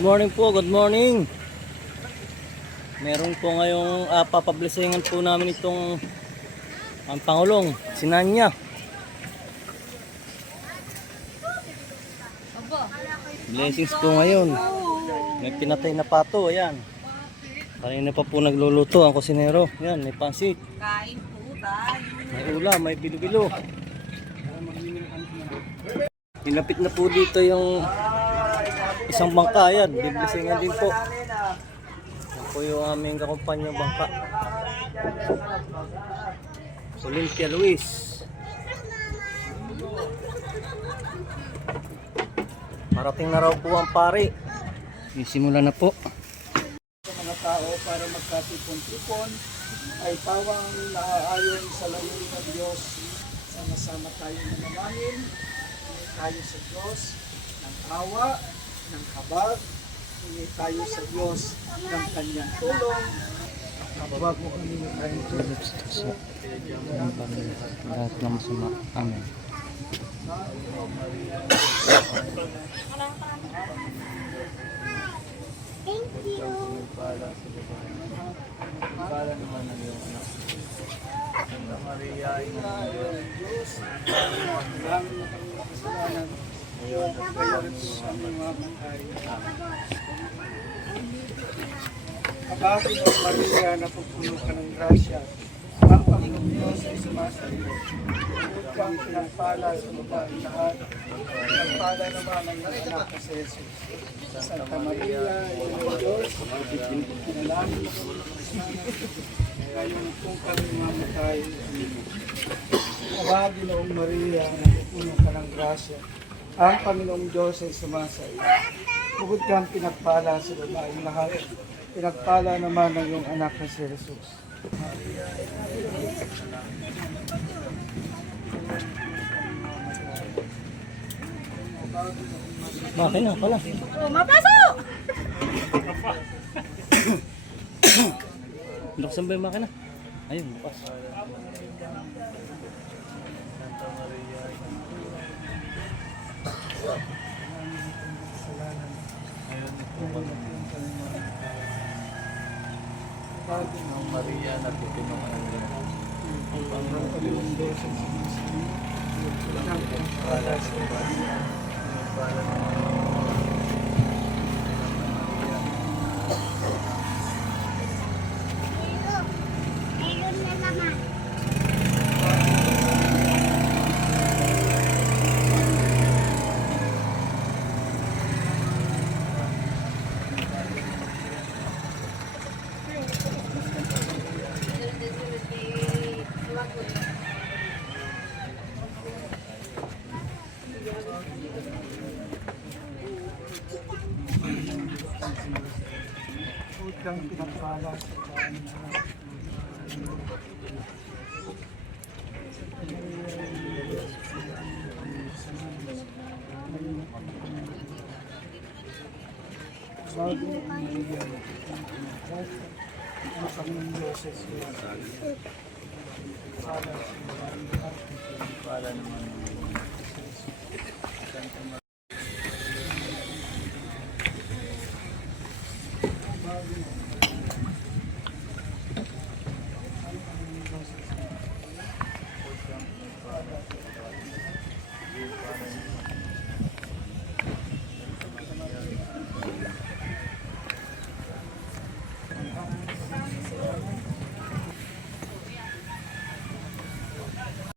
Good morning po, good morning. Meron po ngayong papablisingan po namin itong ang Pangulong, si Nanya. Blessings po ngayon. May pinatay na pato, ayan. Kanina pa po nagluluto ang kusinero. Ayan, may pansit. Kain po tayo. May ulam, may bilo-bilo. Pinapit na po dito yung isang bangka, ayan. Biblisingan din po. Yan po yung aming kakumpanyang bangka. Olympia Luis. Parating na raw po ang pari. Isimula na po. Mga tao para magkatipon-tipon ay pawang naaayon sa layunin ng Diyos. Sama-sama tayo manalangin, hindi tayo sa Diyos ng awa, ng habag, hindi tayo sa Diyos ng kanyang tulong. Habag mo kami na tayong tulong. Lahat ng masama. Amen. Thank you. Para naman ng iyong anak. Santa Maria, ina ng Diyos, marami na kami kasalanan. Ngayon at ngayon sa aming mga pantay. Kabati ng Maria na pupuno ka ng grasya. Ang Panginoon Diyos ay sumasayo. Huwag kang pinagpala sa babaeng lahat. Pinagpala naman ang anak na si Jesus. Santa Maria, ina ng Diyos, pinalangin mo kami ng kasalanan. Ngayon kung kami mamatay. Kabati ng Maria na pupuno ka ng grasya. Ang Panginoong Diyos ay sumasayo. Bukod kang pinagpala sa babaeng lahat. Pinagpala naman ng iyong anak na si Jesus. Bakit na pala? Oh, mapasok! Buksan ba yung makina? Ayun, bukas. Maria na tutulungan ng Diyos. Ang Panginoong Diyos ay sumasayo. Ang pagpala sa Maria. Ang pala ng Mayroon na naman. Huwag kang pinagpala sa babaeng lahat. Sabi mo ang Maria na tutulungan ng grasya. Ang Panginoong Diyos ay sumasayo. Pala sa babaeng lahat. Pala naman ng Santa Maria.